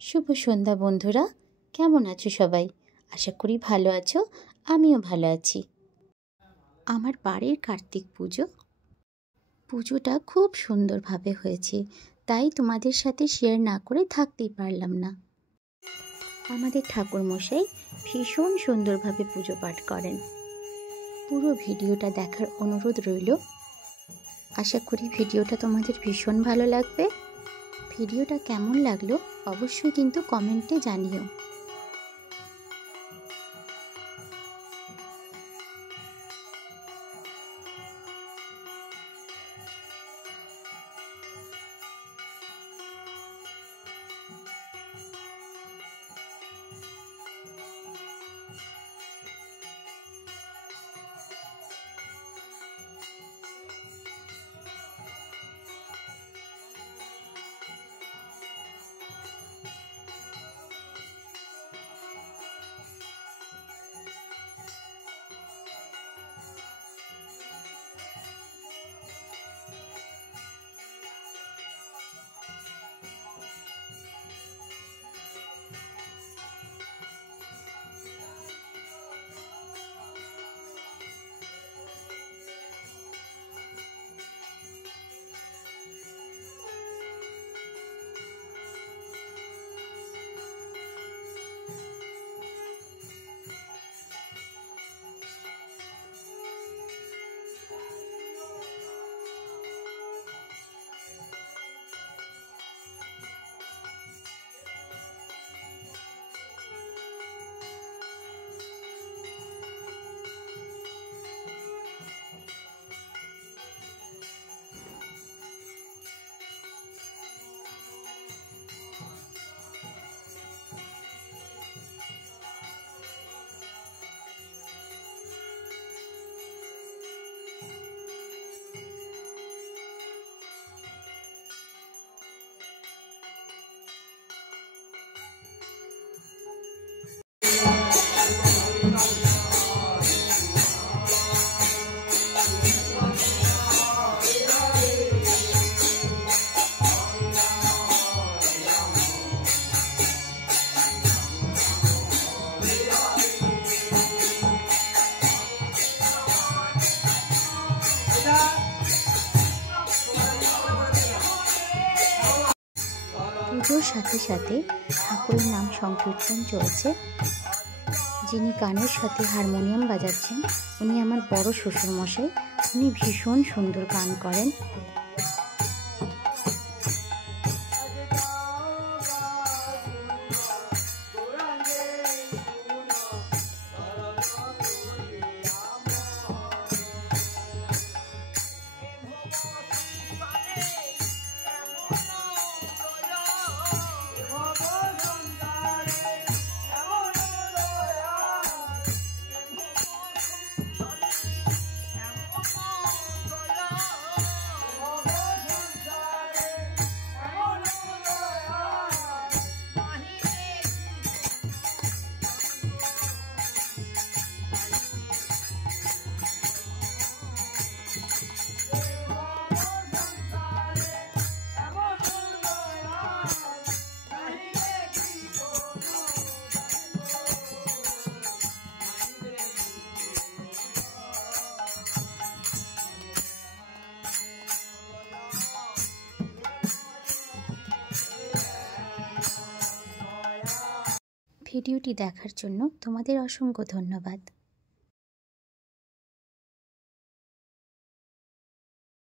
শুভ সন্ধ্যা বন্ধুরা, কেমন আছো সবাই? আশা করি ভালো আছো। আমিও ভালো আছি। আমার বাড়ির কার্তিক পুজোটা খুব সুন্দরভাবে হয়েছে, তাই তোমাদের সাথে শেয়ার না করে থাকতেই পারলাম না। আমাদের ঠাকুরমশাই ভীষণ সুন্দরভাবে পুজো পাঠ করেন। পুরো ভিডিওটা দেখার অনুরোধ রইল। আশা করি ভিডিওটা তোমাদের ভীষণ ভালো লাগবে। ভিডিওটা কেমন লাগলো অবশ্যই কিন্তু কমেন্টে জানিও। পুজোর সাথে সাথে ঠাকুরের নাম সংকীর্তন চলছে। যিনি গানের সাথে হারমোনিয়াম বাজাচ্ছেন উনি আমার বড় শ্বশুরমশাই। উনি ভীষণ সুন্দর গান করেন। ভিডিওটি দেখার জন্য তোমাদের অসংখ্য ধন্যবাদ।